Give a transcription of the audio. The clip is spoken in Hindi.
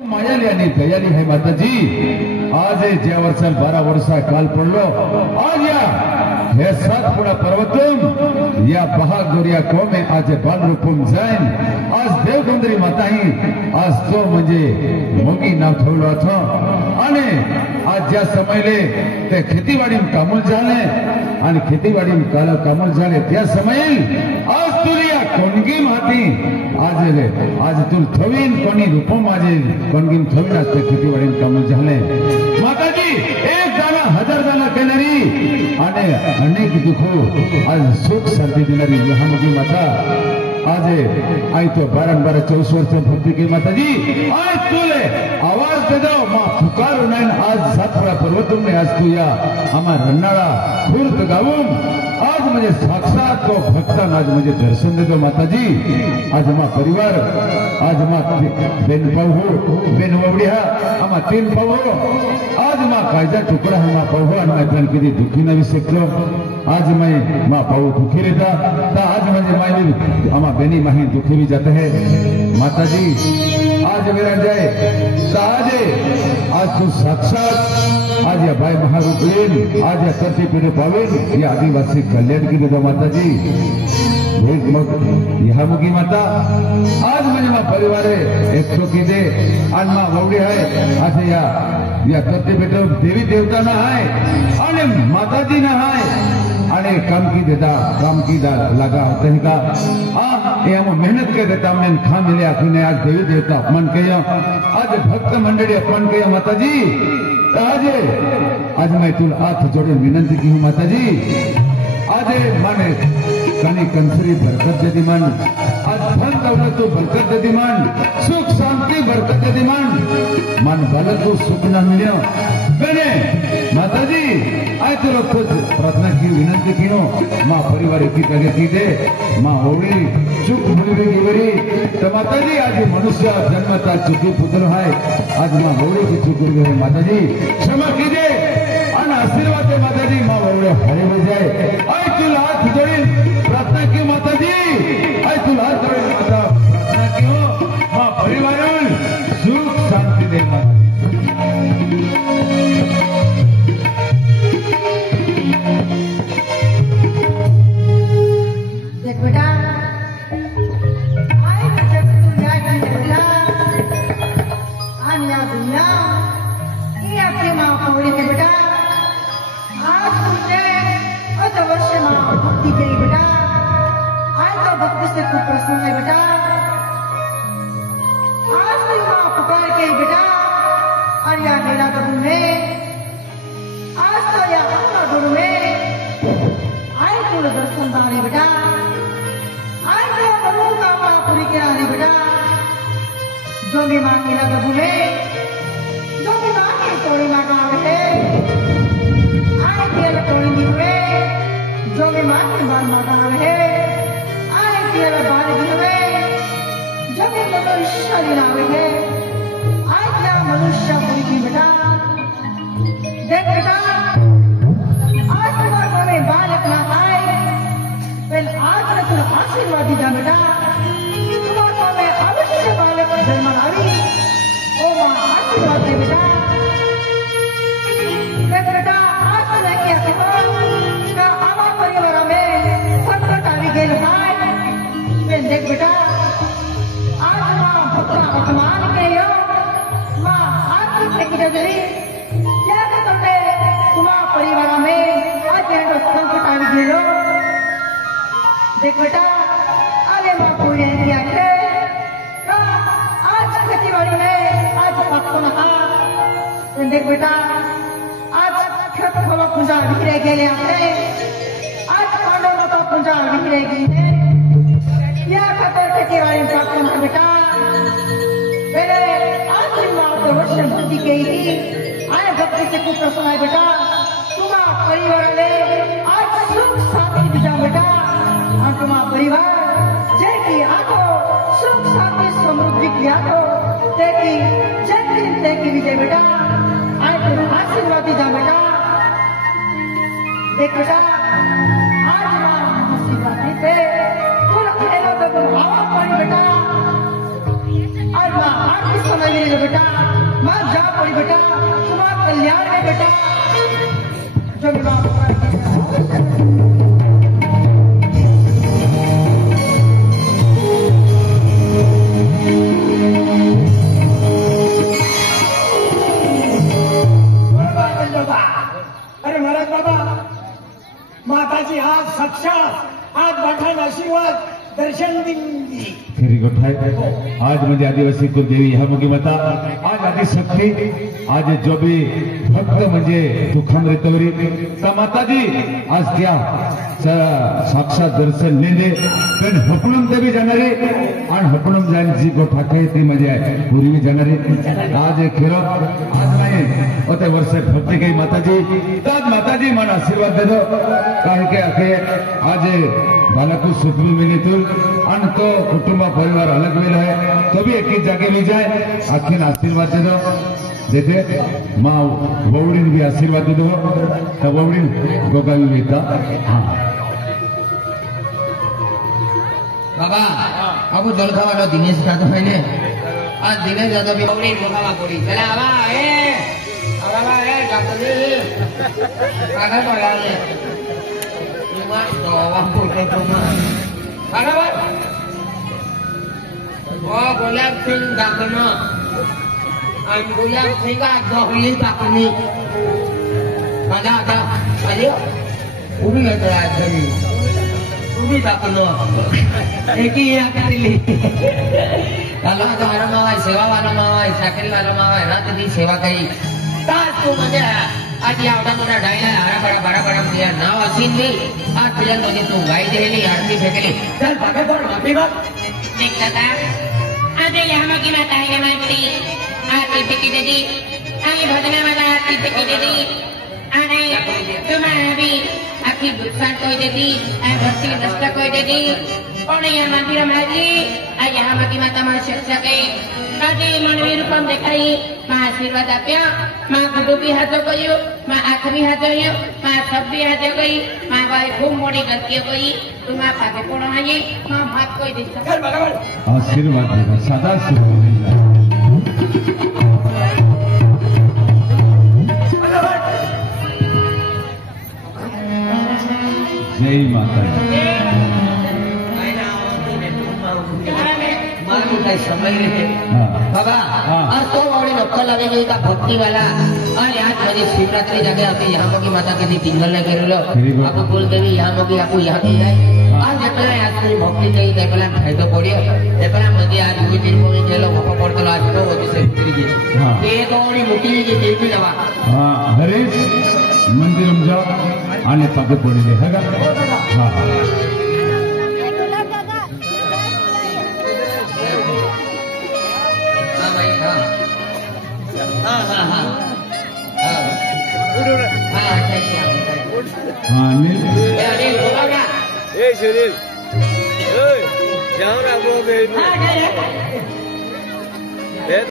मायाली तयारी है माताजी। आज ज्या वर्षात 12 वर्षा काल पडलो आज या हे सातपुडा पर्वतून या बहादुरिया कोमे आज बालरूपून जाईन। आज देवगंधरी माताही आज तो म्हणजे मोगी नाव ठेवलं होतं आणि आज ज्या समयले ते खेतीवाडीत कामल झाले आणि खेतीवाडीत कामल झाले त्या समयी आज तुलिया कोणगी माती आज तुल थवीन कोणी रूपो माझे कोणगी थवीन आज खेतीवाडीत कामल झाले। माताजी एक जाना 1000 जाना केणारी आणि अनेक दुःख आज सुख शांती देणारी महामोगी माता आज आई तो 12 24 वर्ष भक्ति की माताजी आज तुले आवाज दे दो मां पुकारो नहीं आज सातपुडा पर्वतों में आज तू या हमारा रन्नाळा खुर्द गावून आज मुझे साक्षात तो भक्तान आज मुझे दर्शन दे दो माताजी। आज मां परिवार आज मां बेन पाहू बेन ववडिया आमा 3 पाहू आज मां कायदा टुकड़ा है मां पाहू आणि मैं पण किती दुखी नवी शकलो आज मैं मां पाहू दुखी रहता ता आज मुझे माई आमा बेनी माही दुखी भी जाते हैं माताजी। आज मेरा जाए आज तू साक्षात आज या भाई महारूप आज या करती पीढ़ी पावेन या आदिवासी कल्याण की दो माताजी। यहा मुगी माता आज म्हणजे मा परिवार एक की दे आज मा ववडी है आज या करती बेटो देवी देवता ना है आणि माताजी ना है आणि काम की देता काम की लगा होते हैं का ये हम मेहनत के देता हमने खा मिले आखिर आज देवी देवता अपमान किया आज भक्त मंडली अपमान किया माताजी। आज मैं तुल हाथ जोड़े विनंती की हूँ माताजी आज माने कनी कंसरी बरकत दे दी मन आज धन दौलत तो बरकत दे दी मन सुख शांति बरकत दे दी मन भले तो सुख न मिलो बने माताजी आज तो खुद प्रार्थना की विनंती की हो माँ परिवार की प्रगति दे माँ होड़ी चुप भूली गिवरी तो माताजी आज मनुष्य जन्मता चुकी पुत्र है आज माँ होड़ी की चुक गई माताजी क्षमा कीजिए और आशीर्वाद दे माताजी माँ होड़े हरे हो जाए आज तू हाथ जोड़ी प्रार्थना की माताजी आज तू हाथ जोड़ी माता प्रार्थना की हो माँ परिवार सुख शांति दे माता जो भी माँ की लगा भूले जो भी माँ की तोड़ी माँ का है आए तेल तोड़ी नहीं हुए जो भी माँ की बाल माँ का है आए तेल बाल भी हुए जो भी मनुष्य दिलावे है आए क्या मनुष्य बोली की बेटा देख बेटा आज तुम्हारे में बाल अपना आए पहले आज मैं तुम्हें आशीर्वाद दी जा बेटा जन्मनारी ओ मां आशीर्वाद दे बेटा देख बेटा आज मैं क्या कहूं का आमा परिवार में संकट आ गए है मैं देख बेटा आज मां भक्ता अपमान के यो मां आज से की जरी क्या कहते तुम्हारा परिवार में आज ये संकट आ गए देख बेटा अरे मां पूरे किया है देख बेटा आज खेत हवा पूजा भी रह गए आज पांडव का पूजा भी रह गई है क्या खतर के बारे में बात करना बेटा मेरे आज माँ को वर्ष बुद्धि गई आए भक्ति से कुछ सुनाए बेटा तुम्हारा परिवार ने आज सुख शांति दिया बेटा और तुम्हारा परिवार जय की आको सुख शांति समृद्धि की आको जय की विजय बेटा आशीर्वाद दीजा बेटा देख बेटा आज मां आशीर्वाद देते तू खेलो तो आवा पानी बेटा और मां किस समय मिलेगा बेटा? माँ जा पड़ी बेटा, तुम्हारा कल्याण है बेटा। जब अरे महाराज बाबा, माताजी आज साक्षात आज बैठा आशीर्वाद दर्शन देंगी। व्हेरी गुड है। आज म्हणजे आदिवासी कुलदेवी ह्या मुगी माता, आज आदिशक्ती, आज जो भी भक्त म्हणजे दुखम रेतवरी त्या माताजी आज त्या साक्षात दर्शन लेंदे पण हपणून ते भी जाणारे आणि हपणून जाण जी गोठा आहे ती म्हणजे पूर्वी जाणारे आज खिरो आज नाही होते वर्ष भक्ती काही माताजी ताज माताजी मला आशीर्वाद देतो कारण की अखे आज बालकू सुखमी मिळतील आणि तो कुटुंब परिवार अलग वेळ आहे तो भी एक ही जागे में जाए आखिर आशीर्वाद दे दो देते माँ ववड़ीन भी आशीर्वाद दे दो तब ववड़ीन गोगावी बेटा बाबा अब जलखा वाला दिनेश जादव है ने आज दिनेश जादव भी ववड़ी गोगावा पड़ी चला आवा जातली आगा बोला ले तुम्हार गोवा पड़े तुम्हार आगा बोल ओ गुलाब सिंह दाकना आणि गुलाब सिंह दोहली दाकनी आजा अरे उभी येतो आज घरी उभी दाकनो एक ही आकरली त्याला तो हरा मावा सेवा वाला मावा साखरी वाला मावा रात दी सेवा करी तास तू म्हणजे आज या मोठा डायला हरा बडा तुझ्या नाव असेल नाही आज तुझ्या म्हणजे तू गाई दिलेली आरती फेकली चल बाबा बोल माफी बघ देखता आज यहाँ की माता है हमारी आरती फेंकी दीदी आगे भजना वाला आरती फेंकी दीदी अरे तुम्हारा भी आखिर नुकसान कोई देती भक्ति की नष्ट कोई देती और यहाँ मंदिर हमारी यहाँ की माता माँ शिक्षा गई आगे मनवी रूपम दिखाई माँ आशीर्वाद आप्या माँ गुरु भी हाथ गई माँ आँख भी हाथ गई माँ सब भी हाथ गई माँ भाई खूब मोड़ी गलती गई तुम आप आगे पढ़ो आइए माँ बात कोई दिखता आशीर्वाद देगा सदा सुख जय माता बाबा आज तो वाली नक्कल लगेगी का भक्ति वाला और आज मुझे शिवरात्रि जगह आपकी यहाँ की माता के टिंगल लगे लो आपको बोल देवी यहाँ की आपको यहाँ की जाए आज देखला आज मेरी भक्ति नहीं देखला खाई तो पड़ियो देखला मुझे आज हुई दिन को नहीं चलो वो पड़ तो आज तो वो जिसे उतरी गई ये तो वाली मुट्ठी की देवी की दवा हाँ हरीश मंदिर में जाओ आने पग पड़ी है हाँ हाँ सुनील जाओ ना